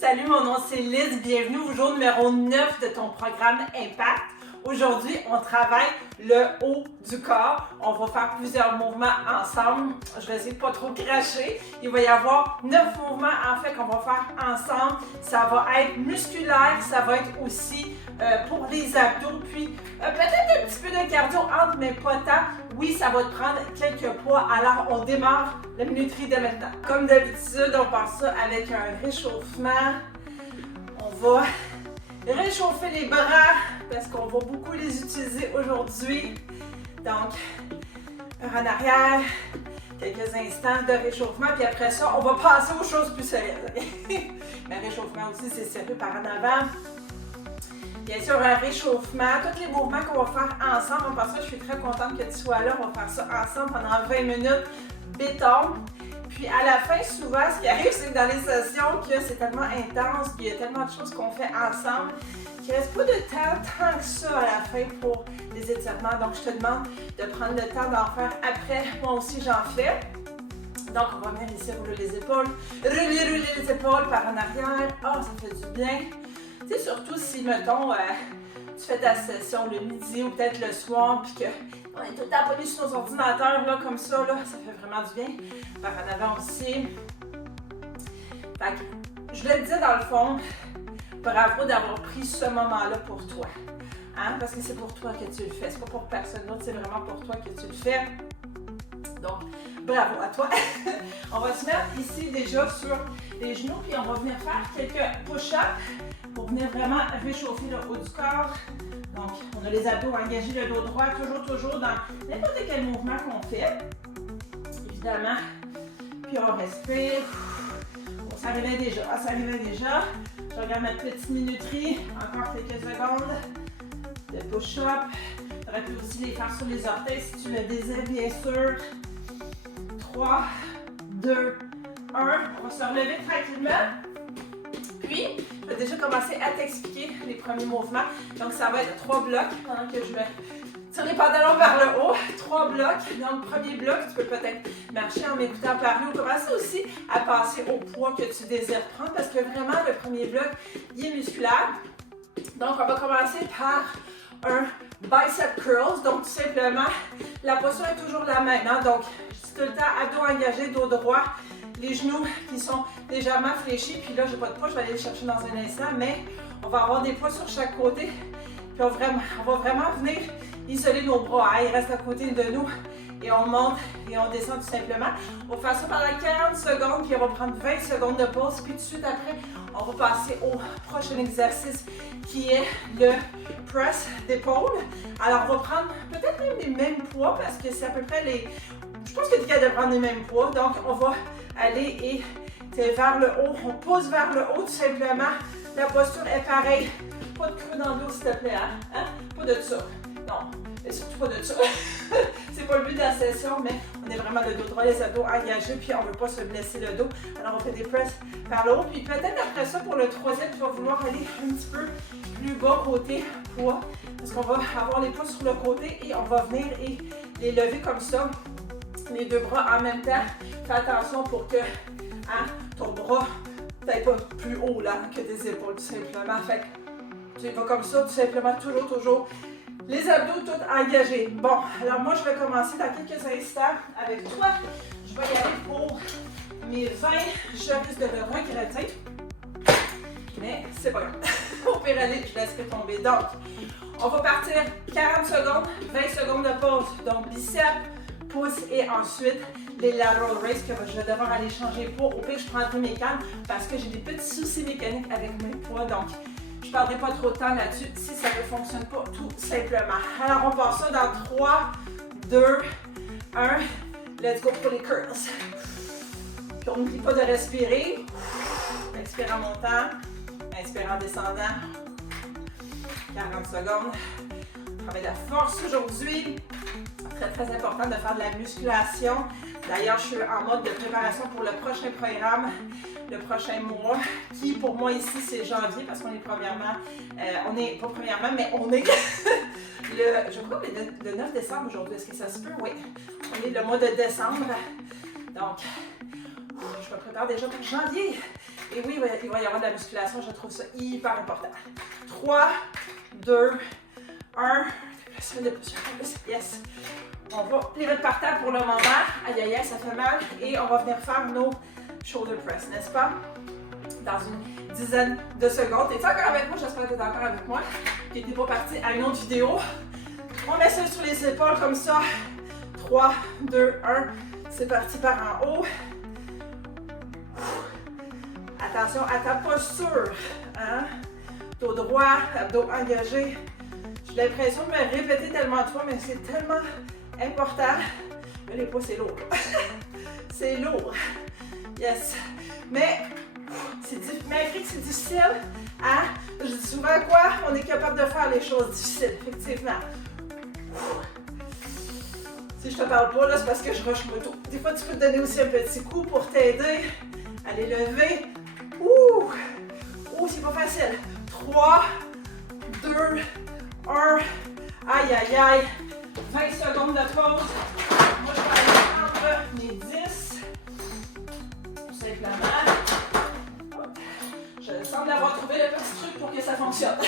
Salut, mon nom c'est Liz, bienvenue au jour numéro 9 de ton programme Impact. Aujourd'hui, on travaille le haut du corps. On va faire plusieurs mouvements ensemble. Je vais essayer de pas trop cracher. Il va y avoir 9 mouvements en fait qu'on va faire ensemble. Ça va être musculaire, ça va être aussi pour les abdos, puis peut-être un petit peu de cardio entre, mais pas tant. Oui, ça va te prendre quelques poids. Alors, on démarre la minuterie de maintenant. Comme d'habitude, on part ça avec un réchauffement. On va réchauffer les bras parce qu'on va beaucoup les utiliser aujourd'hui. Donc, en arrière, quelques instants de réchauffement, puis après ça, on va passer aux choses plus sérieuses. Mais réchauffement aussi, c'est sérieux par en avant. Bien sûr, un réchauffement, tous les mouvements qu'on va faire ensemble. Par ça, je suis très contente que tu sois là. On va faire ça ensemble pendant 20 minutes, béton. Puis à la fin, souvent, ce qui arrive, c'est que dans les sessions, que c'est tellement intense, qu'il y a tellement de choses qu'on fait ensemble, qu'il ne reste pas de temps tant que ça à la fin pour les étirements. Donc, je te demande de prendre le temps d'en faire après. Moi aussi, j'en fais. Donc, on va venir ici rouler les épaules. Rouler les épaules par en arrière. Oh, ça fait du bien. Tu sais, surtout si, mettons, tu fais ta session le midi ou peut-être le soir, puis qu'on est tout le temps pogné sur nos ordinateurs, là, comme ça fait vraiment du bien. Par en avant aussi. Fait que, je le disais dans le fond, bravo d'avoir pris ce moment-là pour toi. Hein? Parce que c'est pour toi que tu le fais. C'est pas pour personne d'autre, c'est vraiment pour toi que tu le fais. Donc, bravo à toi. On va se mettre ici déjà sur les genoux, puis on va venir faire quelques push-ups pour venir vraiment réchauffer le haut du corps. Donc, on a les abdos engagés, le dos droit, toujours dans n'importe quel mouvement qu'on fait. Évidemment. Puis on respire. On s'arrivait déjà. Je regarde ma petite minuterie. Encore quelques secondes de push-up. Tu aurais pu aussi les faire sur les orteils si tu le désires, bien sûr. 3, 2, 1. On va se relever tranquillement. Puis, je vais déjà commencer à t'expliquer les premiers mouvements. Donc, ça va être 3 blocs pendant que je vais tirer les pantalons vers le haut. 3 blocs. Donc, premier bloc, tu peux peut-être marcher en m'écoutant parler ou commencer aussi à passer au poids que tu désires prendre parce que vraiment, le premier bloc, il est musculaire. Donc, on va commencer par un bicep curls. Donc, tout simplement, la posture est toujours la même. Hein? Donc, je dis tout le temps, abdos engagés, dos droit. Les genoux qui sont légèrement fléchis, puis là, j'ai pas de poids, je vais aller les chercher dans un instant, mais on va avoir des poids sur chaque côté, puis on va vraiment venir isoler nos bras, hein? Ils restent à côté de nous, et on monte et on descend tout simplement. On va faire ça pendant 40 secondes, puis on va prendre 20 secondes de pause, puis tout de suite après, on va passer au prochain exercice, qui est le press d'épaule. Alors, on va prendre peut-être même les mêmes poids, parce que c'est à peu près les... Je pense que tu es capable de prendre les mêmes poids, donc on va aller et vers le haut, on pousse vers le haut tout simplement. La posture est pareille. Pas de creux dans le dos s'il te plaît, hein? Pas de ça. Non, et surtout pas de ça. C'est pas le but de la session, mais on est vraiment le dos droit, les abdos engagés, puis on veut pas se blesser le dos. Alors on fait des presses vers le haut, puis peut-être après ça, pour le troisième, tu vas vouloir aller un petit peu plus bas côté poids, parce qu'on va avoir les poids sur le côté et on va venir et les lever comme ça. Les deux bras en même temps. Fais attention pour que ton bras n'aille pas plus haut là que tes épaules, tout simplement. Fait que tu vas comme ça, tout simplement, toujours. Les abdos tout engagés. Bon, alors moi, je vais commencer dans quelques instants avec toi. Je vais y aller pour mes 20. Je risque de le regretter. Mais c'est pas grave. Au pire aller, je laisserai tomber. Donc, on va partir 40 secondes, 20 secondes de pause. Donc, biceps, pouce et ensuite les lateral raises que je vais devoir aller changer pour. Au pire, je prendrai mes cannes parce que j'ai des petits soucis mécaniques avec mes poids. Donc, je ne perdrai pas trop de temps là-dessus si ça ne fonctionne pas tout simplement. Alors, on part ça dans 3, 2, 1. Let's go pour les curls. Puis, on n'oublie pas de respirer. Expire en montant. Inspire en descendant. 40 secondes. Travaille la force aujourd'hui. Très important de faire de la musculation. D'ailleurs, je suis en mode de préparation pour le prochain programme, le prochain mois, qui pour moi ici c'est janvier parce qu'on est premièrement, on est pas premièrement, mais on est je crois le 9 décembre aujourd'hui. Est-ce que ça se peut? Oui. On est le mois de décembre. Donc, je me prépare déjà pour janvier. Et oui, il va y avoir de la musculation, je trouve ça hyper important. 3, 2, 1. Yes. On va les mettre par terre pour le moment. Aïe, aïe, aïe, ça fait mal. Et on va venir faire nos shoulder press, n'est-ce pas? Dans une dizaine de secondes. T'es-tu encore avec moi? J'espère que t'es encore avec moi. Tu n'es pas parti à une autre vidéo. On met ça sur les épaules comme ça. 3, 2, 1. C'est parti par en haut. Attention à ta posture. Hein? Dos droit, abdos engagés. J'ai l'impression de me répéter tellement de fois, mais c'est tellement important. Mais les poids, c'est lourd. C'est lourd. Yes. Mais malgré que c'est difficile, hein? Je dis souvent quoi? On est capable de faire les choses difficiles, effectivement. Si je te parle pas, là, c'est parce que je rush moto. Des fois, tu peux te donner aussi un petit coup pour t'aider à les lever. Ouh! Ouh, c'est pas facile. 3, 2, 1. Aïe, aïe, aïe. 20 secondes de pause. Moi, je vais aller prendre mes 10. Simplement. Je semble avoir trouvé le petit truc pour que ça fonctionne.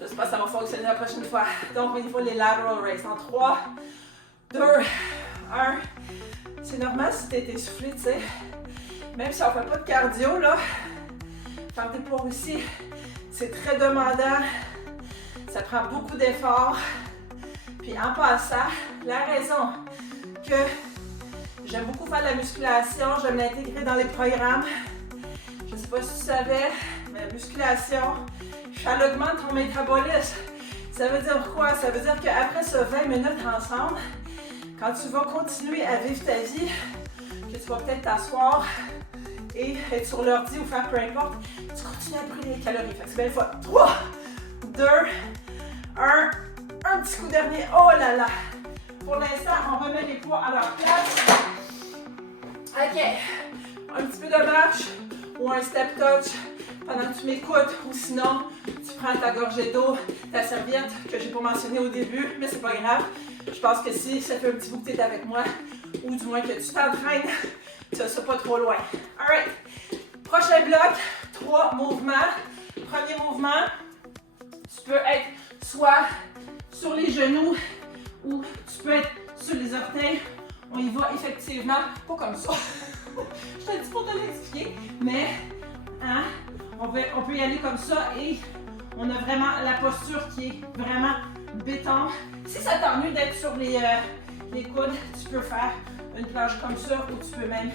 J'espère que ça va fonctionner la prochaine fois. Donc, au niveau des lateral raises. En 3, 2, 1. C'est normal si tu es essoufflé, tu sais. Même si on ne fait pas de cardio, là, faire des poids aussi, c'est très demandant. Ça prend beaucoup d'efforts. Puis en passant, la raison que j'aime beaucoup faire de la musculation, j'aime l'intégrer dans les programmes. Je ne sais pas si tu savais, mais la musculation, ça augmente ton métabolisme. Ça veut dire quoi? Ça veut dire qu'après ce 20 minutes ensemble, quand tu vas continuer à vivre ta vie, que tu vas peut-être t'asseoir et être sur l'ordi ou faire peu importe, tu continues à brûler les calories. Fait que c'est bien le fun. 3, 2, 1. Un petit coup dernier. Oh là là! Pour l'instant, on remet les poids à leur place. OK. Un petit peu de marche ou un step touch pendant que tu m'écoutes. Ou sinon, tu prends ta gorgée d'eau, ta serviette que j'ai pas mentionné au début, mais c'est pas grave. Je pense que si ça fait un petit bout que tu es avec moi, ou du moins que tu t'entraînes, tu ne seras pas trop loin. Alright. Prochain bloc, 3 mouvements. Premier mouvement, tu peux être soit sur les genoux ou tu peux être sur les orteils. On y va effectivement, pas comme ça. Je te dis pour te l'expliquer, mais hein, on peut y aller comme ça et on a vraiment la posture qui est vraiment béton. Si ça t'ennuie d'être sur les coudes, tu peux faire une planche comme ça ou tu peux même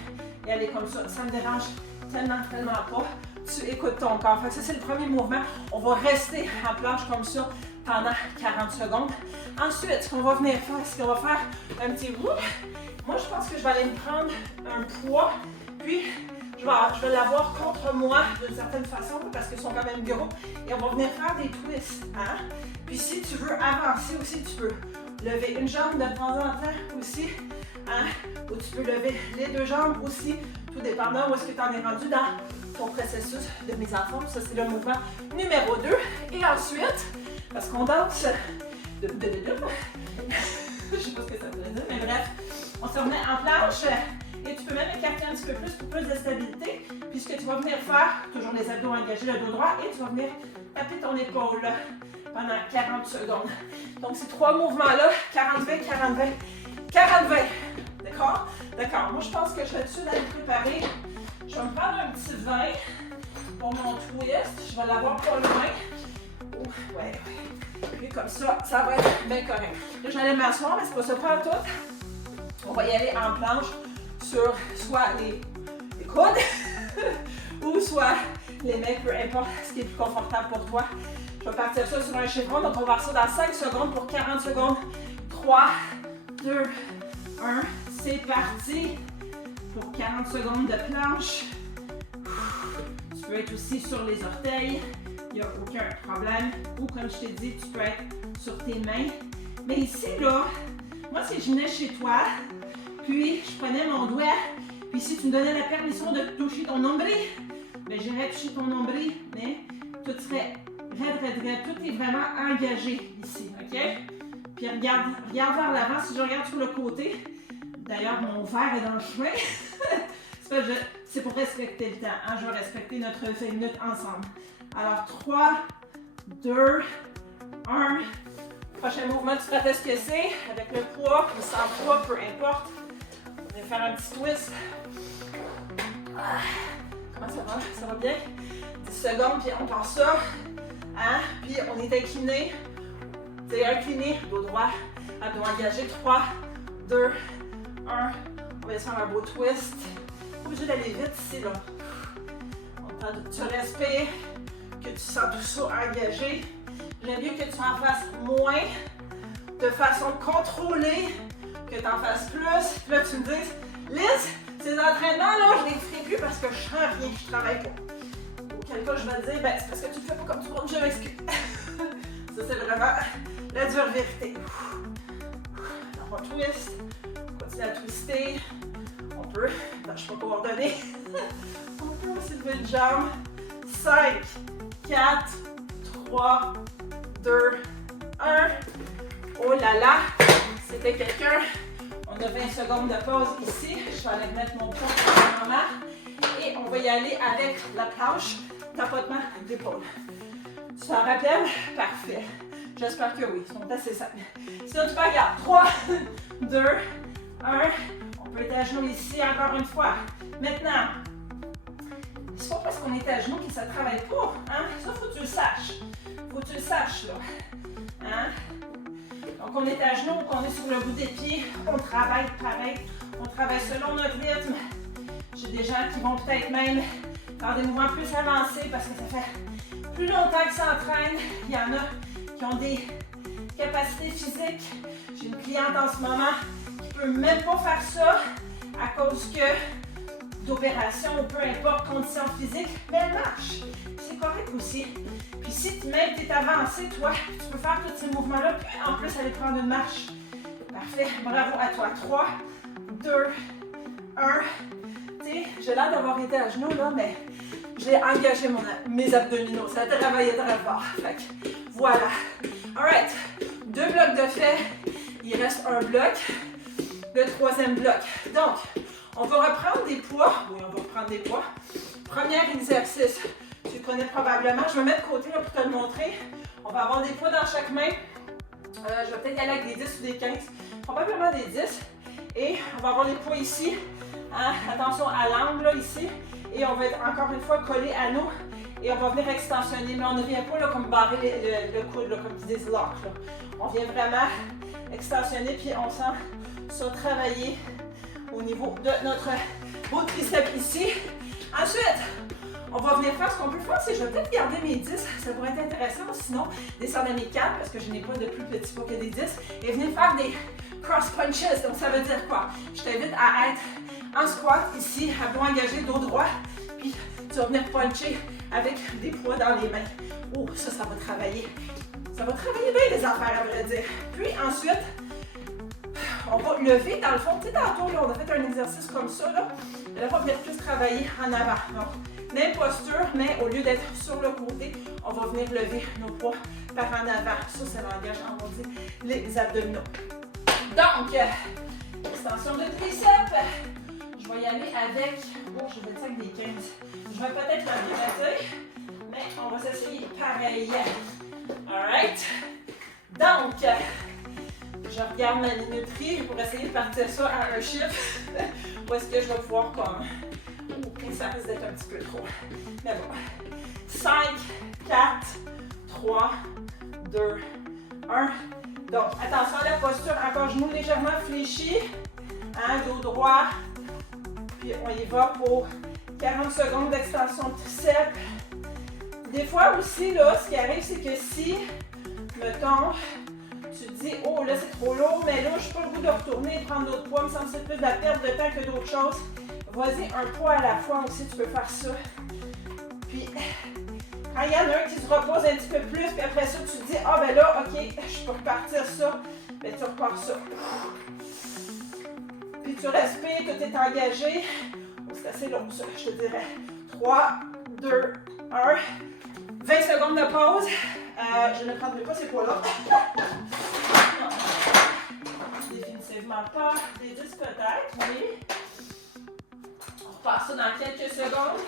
y aller comme ça. Ça me dérange tellement pas. Tu écoutes ton corps. Fait que ça, c'est le premier mouvement. On va rester en planche comme ça pendant 40 secondes. Ensuite, ce qu'on va venir faire, c'est qu'on va faire un petit whoop. Moi, je pense que je vais aller me prendre un poids, puis je vais l'avoir contre moi d'une certaine façon parce qu'ils sont quand même gros. Et on va venir faire des twists. Hein? Puis si tu veux avancer aussi, tu peux lever une jambe de temps en temps aussi. Hein? Ou tu peux lever les deux jambes aussi, tout dépendant où est-ce que tu en es rendu dans ton processus de mise en forme. Ça, c'est le mouvement numéro 2. Et ensuite, parce qu'on danse, je ne sais pas ce que ça veut dire, mais bref, on se remet en planche et tu peux même écarter un petit peu plus pour plus de stabilité. Puis ce que tu vas venir faire, toujours les abdos engagés, le dos droit, et tu vas venir taper ton épaule pendant 40 secondes. Donc ces 3 mouvements-là, 40-20, 40-20, 40-20. D'accord? D'accord. Moi, je pense que je vais tout de suite aller préparer. Je vais me prendre un petit 20 pour mon twist. Je vais l'avoir pas loin. Ouais. Puis comme ça, ça va être bien correct. Là, j'allais m'asseoir, mais c'est pas ça pas tout. On va y aller en planche sur soit les coudes ou soit les mains, peu importe ce qui est plus confortable pour toi. Je vais partir ça sur un chevron. Donc, on va faire ça dans 5 secondes pour 40 secondes. 3, 2, 1. C'est parti pour 40 secondes de planche. Tu peux être aussi sur les orteils. Il n'y a aucun problème. Ou comme je t'ai dit, tu peux être sur tes mains. Mais ici, là, moi, si je venais chez toi, puis je prenais mon doigt, puis si tu me donnais la permission de toucher ton nombril, bien, j'irais toucher ton nombril, mais tout serait raide. Tout est vraiment engagé ici, OK? Puis regarde vers l'avant. Si je regarde sur le côté, d'ailleurs, mon verre est dans le chemin. C'est pas c'est pour respecter le temps. Hein? Je vais respecter notre 20 minutes ensemble. Alors, 3, 2, 1. Prochain mouvement, tu te rappelles ce que c'est? Avec le poids, ou sans poids, peu importe. On va faire un petit twist. Ah, comment ça va? Ça va bien? 10 secondes, puis on part ça. Hein? Puis on est incliné. C'est incliné, dos droit, abdos engagés. 3, 2, 1. On va faire un beau twist. Pas obligé d'aller vite ici, là. Tu respires, que tu sens tout ça engagé. J'aime mieux que tu en fasses moins, de façon contrôlée, que tu en fasses plus. Puis là, tu me dis, Liz, ces entraînements-là, je les ferai plus parce que je sens rien, je travaille pas. Auquel cas, je vais te dire, ben, c'est parce que tu le fais pas comme tout le monde, je m'excuse. Ça, c'est vraiment la dure vérité. On va twist, on continue à twister. On peut, je ne suis pas coordonnée. On peut aussi lever une jambe. 5, 4, 3, 2, 1. Oh là là, c'était quelqu'un. On a 20 secondes de pause ici. Je vais aller mettre mon poids pour le moment. Et on va y aller avec la planche, tapotement d'épaule. Tu t'en rappelles? Parfait. J'espère que oui, ils sont assez simples. Sinon, tu peux regarder. 3, 2, 1. On peut être à genoux ici encore une fois. Maintenant, c'est pas parce qu'on est à genoux que ça ne travaille pas. Hein? Ça, faut que tu le saches. Faut que tu le saches, là. Hein? Donc, on est à genoux, qu'on est sur le bout des pieds, on travaille pareil. On travaille selon notre rythme. J'ai des gens qui vont peut-être même faire des mouvements plus avancés parce que ça fait plus longtemps qu'ils s'entraînent. Il y en a qui ont des capacités physiques. J'ai une cliente en ce moment qui ne peut même pas faire ça à cause d'opération ou peu importe, conditions physiques, mais elle marche. C'est correct aussi. Puis si même tu es avancé, toi, tu peux faire tous ces mouvements-là, puis en plus aller prendre une marche. Parfait, bravo à toi. 3, 2, 1. Tu sais, j'ai l'air d'avoir été à genoux, là, mais j'ai engagé mes abdominaux. Ça a travaillé très fort. Fait que, voilà. Alright. 2 blocs de fait. Il reste un bloc. Le troisième bloc. Donc, on va reprendre des poids. Oui, on va reprendre des poids. Premier exercice. Tu le connais probablement. Je vais mettre de côté là, pour te le montrer. On va avoir des poids dans chaque main. Je vais peut-être y aller avec des 10 ou des 15. Probablement des 10. Et on va avoir les poids ici. Hein? Attention à l'angle là, ici. Et on va être encore une fois collé à nous. Et on va venir extensionner. Mais on ne vient pas là, comme barrer le coude, là, comme ils disent lock. Là. On vient vraiment extensionner. Puis on sent ça travailler au niveau de notre beau triceps ici. Ensuite, on va venir faire ce qu'on peut faire, c'est je vais peut-être garder mes 10, ça pourrait être intéressant, sinon descendre à mes 4 parce que je n'ai pas de plus petits poids que des 10 et venir faire des cross punches. Donc ça veut dire quoi? Je t'invite à être en squat ici, abdos engagés, dos droit, puis tu vas venir puncher avec des poids dans les mains. Oh, ça va travailler. Ça va travailler bien les affaires, à vrai dire. Puis ensuite, on va lever dans le fond. Tu sais, tantôt, là, on a fait un exercice comme ça. Là, on va venir plus travailler en avant. Donc, même posture, mais au lieu d'être sur le côté, on va venir lever nos poids par en avant. Ça l'engage, on va dire, les abdominaux. Donc, extension de triceps. Je vais y aller avec, je vais dire avec des 15. Je vais peut-être la débattre, mais on va s'essayer pareil. Alright. Donc, je regarde ma minuterie pour essayer de partir ça à un chiffre. Où est-ce que je vais pouvoir comme... ça risque d'être un petit peu trop. Mais bon. 5, 4, 3, 2, 1. Donc, attention à la posture. Encore genoux légèrement fléchis. Hein, dos droit. Puis on y va pour 40 secondes d'extension de triceps. Des fois aussi, là, ce qui arrive, c'est que si, mettons, tu te dis, oh là c'est trop lourd, mais là je n'ai pas le goût de retourner et prendre d'autres poids, il me semble que c'est plus de la perte de temps que d'autres choses. Vas-y, un poids à la fois aussi, tu peux faire ça. Puis, quand il y en a un qui se repose un petit peu plus, puis après ça tu te dis, ah ben là, ok, je peux repartir ça, ben tu repars ça. Puis tu respires, tout est engagé. Oh, c'est assez long ça, je te dirais. 3, 2, 1. 20 secondes de pause. Je ne prendrai pas ces poids-là. Non. Définitivement pas. Des 10 peut-être, oui. On repart ça dans quelques secondes.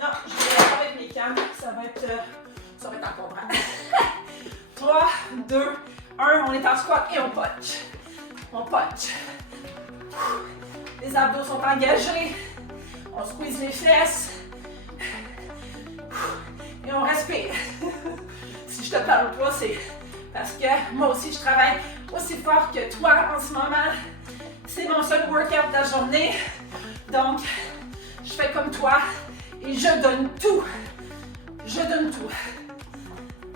Non, je vais le faire avec mes cannes. Ça va être encombrant. 3, 2, 1. On est en squat et on punch. On punch. Les abdos sont engagés. On squeeze les fesses. Et on respire. Si je te parle pas, c'est parce que moi aussi, je travaille aussi fort que toi en ce moment. C'est mon seul workout de la journée. Donc, je fais comme toi et je donne tout. Je donne tout.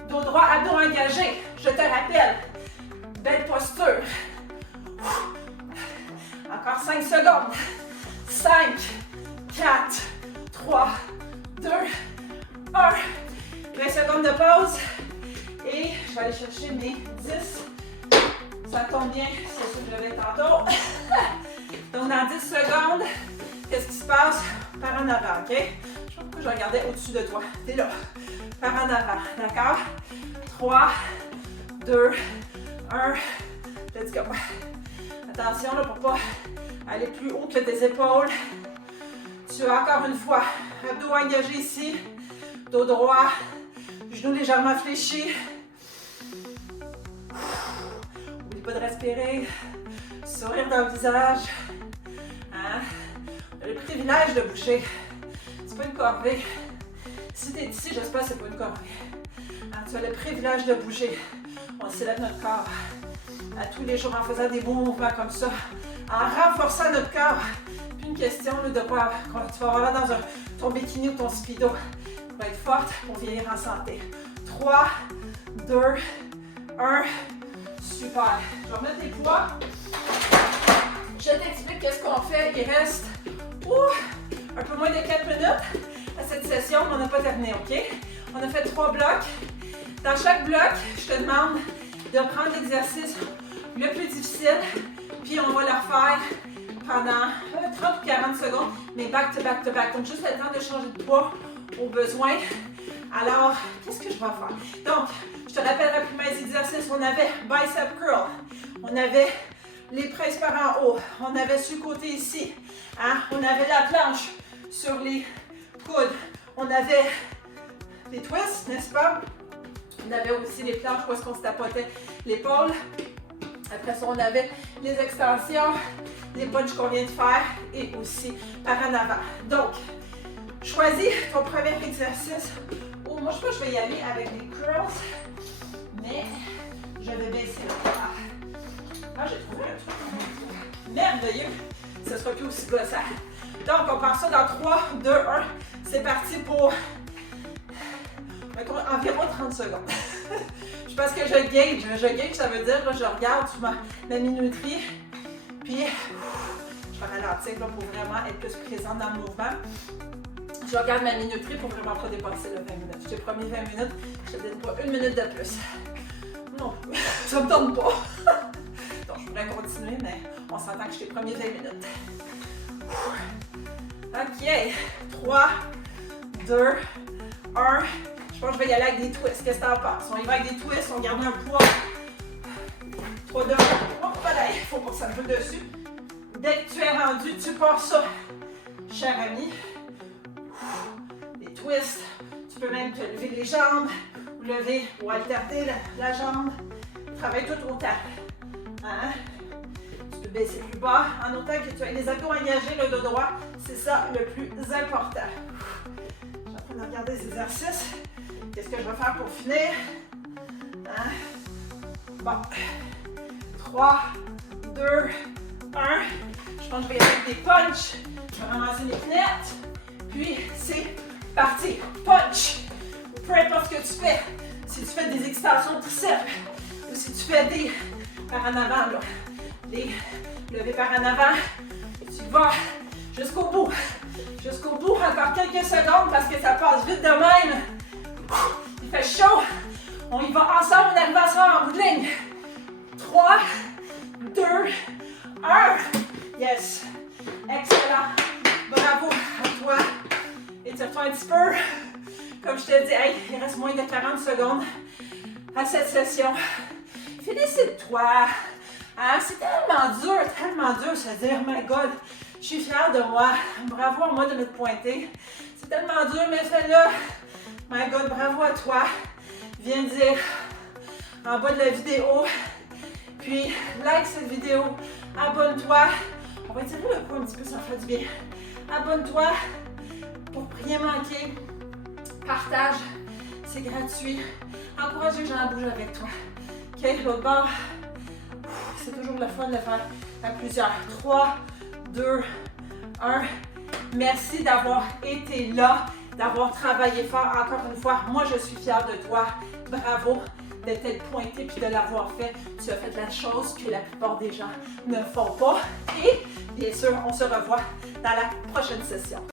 Dos droit, abdos engagés. Je te rappelle. Belle posture. Encore 5 secondes. 5, 4, 3, 2, 1. 20 secondes de pause. Et je vais aller chercher mes 10. Ça tombe bien, c'est ce que j'avais tantôt. Donc, dans 10 secondes, qu'est-ce qui se passe? Par en avant, OK? Je sais pas pourquoi je regardais au-dessus de toi. T'es là. Par en avant, d'accord? 3, 2, 1. Let's go. Attention là, pour pas aller plus haut que tes épaules. Tu as encore une fois, abdos engagés ici. Dos droit. Genoux légèrement fléchis. N'oublie pas de respirer. Sourire dans le visage. Hein? Tu as le privilège de bouger. C'est pas une corvée. Si tu es ici, j'espère que c'est pas une corvée. Hein? Tu as le privilège de bouger. On s'élève notre corps à tous les jours en faisant des beaux mouvements comme ça. En renforçant notre corps. Puis une question là, de quoi tu vas avoir là dans ton bikini ou ton speedo. Pour être forte, pour vieillir en santé. 3, 2, 1. Super. Je vais remettre tes poids. Je t'explique qu'est-ce qu'on fait. Il reste un peu moins de 4 minutes à cette session, mais on n'a pas terminé, OK? On a fait 3 blocs. Dans chaque bloc, je te demande de prendre l'exercice le plus difficile, puis on va le refaire pendant 30 ou 40 secondes, mais back to back to back. Donc, juste le temps de changer de poids au besoin. Alors, qu'est-ce que je vais faire? Donc, je te rappelle rapidement les exercices. On avait bicep curl. On avait les presses par en haut. On avait sur le côté ici. Hein? On avait la planche sur les coudes. On avait les twists, n'est-ce pas? On avait aussi les planches où est-ce qu'on se tapotait l'épaule. Après ça, on avait les extensions, les punches qu'on vient de faire et aussi par en avant. Donc, choisis ton premier exercice. Oh, moi, je pense que je vais y aller avec les curls, mais je vais baisser le poids. Ah, j'ai trouvé un truc merveilleux. Ce sera plus aussi gossant. Donc, on part ça dans 3, 2, 1. C'est parti pour environ 30 secondes. Je pense que je gauge. Je gauge, ça veut dire que je regarde sur ma minuterie. Puis, je vais ralentir là, pour vraiment être plus présente dans le mouvement. Je regarde ma minuterie pour vraiment pas dépasser le 20 minutes. Je t'ai promis 20 minutes, je te donne pas une minute de plus. Non, ça me donne pas. Donc, je pourrais continuer, mais on s'entend que je t'ai promis 20 minutes. OK. 3, 2, 1. Je pense que je vais y aller avec des twists. Qu'est-ce que t'en penses? On y va avec des twists, on garde un poids. 3, 2, 1. Hop là, il faut pas que ça me joue dessus. Dès que tu es rendu, tu pars ça. Cher ami. Les twists. Tu peux même te lever les jambes, ou lever ou alterner la jambe. Travaille tout autant. Hein? Tu peux baisser plus bas en autant que tu as les abdos engagés, le dos droit. C'est ça le plus important. Je suis en train de regarder les exercices. Qu'est-ce que je vais faire pour finir? Hein? Bon. 3, 2, 1. Je pense que je vais y aller avec des punches. Je vais ramasser mes fenêtres. Puis, c'est parti. Punch. Peu importe ce que tu fais. Si tu fais des extensions de triceps ou si tu fais des par en avant, là. Des levées par en avant. Et tu vas jusqu'au bout. Jusqu'au bout. Encore quelques secondes parce que ça passe vite de même. Il fait chaud. On y va ensemble. On arrive à se rendre en bout de ligne. 3, 2, 1. Yes. Excellent. Bravo à toi. Étire-toi un petit peu. Comme je te dis, hey, il reste moins de 40 secondes à cette session. Félicite-toi. Hein? C'est tellement dur de se dire, my God, Je suis fière de moi. Bravo à moi de m'être pointée. C'est tellement dur, mais fais-le. My God, bravo à toi. Viens dire en bas de la vidéo. Puis, like cette vidéo. Abonne-toi. On va tirer le coup un petit peu, ça fait du bien. Abonne-toi pour rien manquer. Partage. C'est gratuit. Encourage les gens à bouger avec toi. OK, l'autre bord. C'est toujours le fun de le faire à plusieurs. 3, 2, 1. Merci d'avoir été là, d'avoir travaillé fort. Encore une fois, moi, je suis fière de toi. Bravo de t'être pointé puis de l'avoir fait. Tu as fait la chose que la plupart des gens ne font pas. Et bien sûr, on se revoit dans la prochaine session.